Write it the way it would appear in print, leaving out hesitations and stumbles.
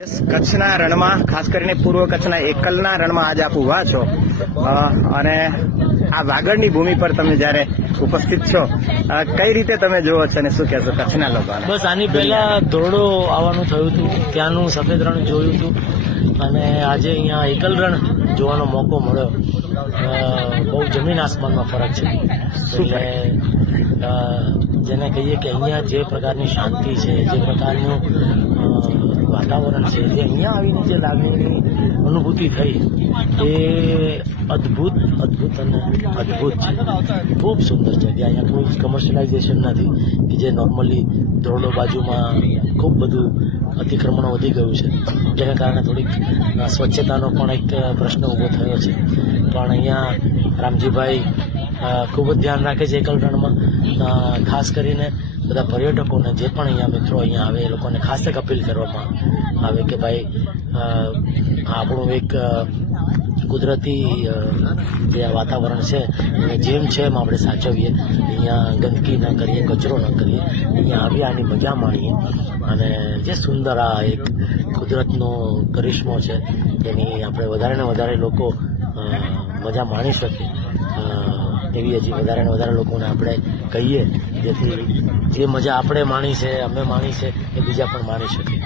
કચ્છના રણમાં ખાસ કરીને પૂર્વ કચ્છના એકલના રણમાં આજે આપ ઉભા છો અને આ વાગડની ભૂમિ પર તમે જ્યારે ઉપસ્થિત છો કઈ રીતે તમે જોવો છો અને શું કહેશો કચ્છના લોકો? બસ આની પહેલા ધોરડો આવવાનું થયું હતું, ત્યાંનું સફેદ રણ જોયું હતું અને આજે અહીંયા એકલ રણ જોવાનો મોકો મળ્યો. બહુ જમીન આસમાનનો ફરક છે. એટલે જેને કહીએ કે અહીંયા જે પ્રકારની શાંતિ છે, જે પ્રકારનું વાતાવરણ છે, જે અહીંયા આવીને જે લાગણીની અનુભૂતિ થઈ એ અદ્ભુત અને અદ્ભુત છે. ખૂબ સુંદર જગ્યા. અહીંયા કોઈ કમર્શિયલાઇઝેશન નથી કે જે નોર્મલી ધોરડો બાજુમાં ખૂબ બધું અતિક્રમણો વધી ગયું છે, જેના કારણે થોડીક સ્વચ્છતાનો પણ એક પ્રશ્ન ઊભો થયો છે. પણ અહીંયા રામજીભાઈ ખૂબ જ ધ્યાન રાખે છે એકલ રણમાં. ખાસ કરીને બધા પર્યટકોને જે પણ અહીંયા મિત્રો અહીંયા આવે એ લોકોને ખાસ એક અપીલ કરવામાં આવે કે ભાઈ આપણું એક કુદરતી જે વાતાવરણ છે એને જેમ છે એમ આપણે સાચવીએ. અહીંયા ગંદકી ન કરીએ, કચરો ન કરીએ, અહીંયા આવી આની મજા માણીએ અને જે સુંદર આ એક કુદરતનો કરિશ્મો છે એની આપણે વધારે ને વધારે લોકો મજા માણી શકીએ એવી હજી વધારે ને વધારે લોકોને આપણે કહીએ, જેથી જે મજા આપણે માણી છે, અમે માણી છે, એ બીજા પણ માણી શકીએ.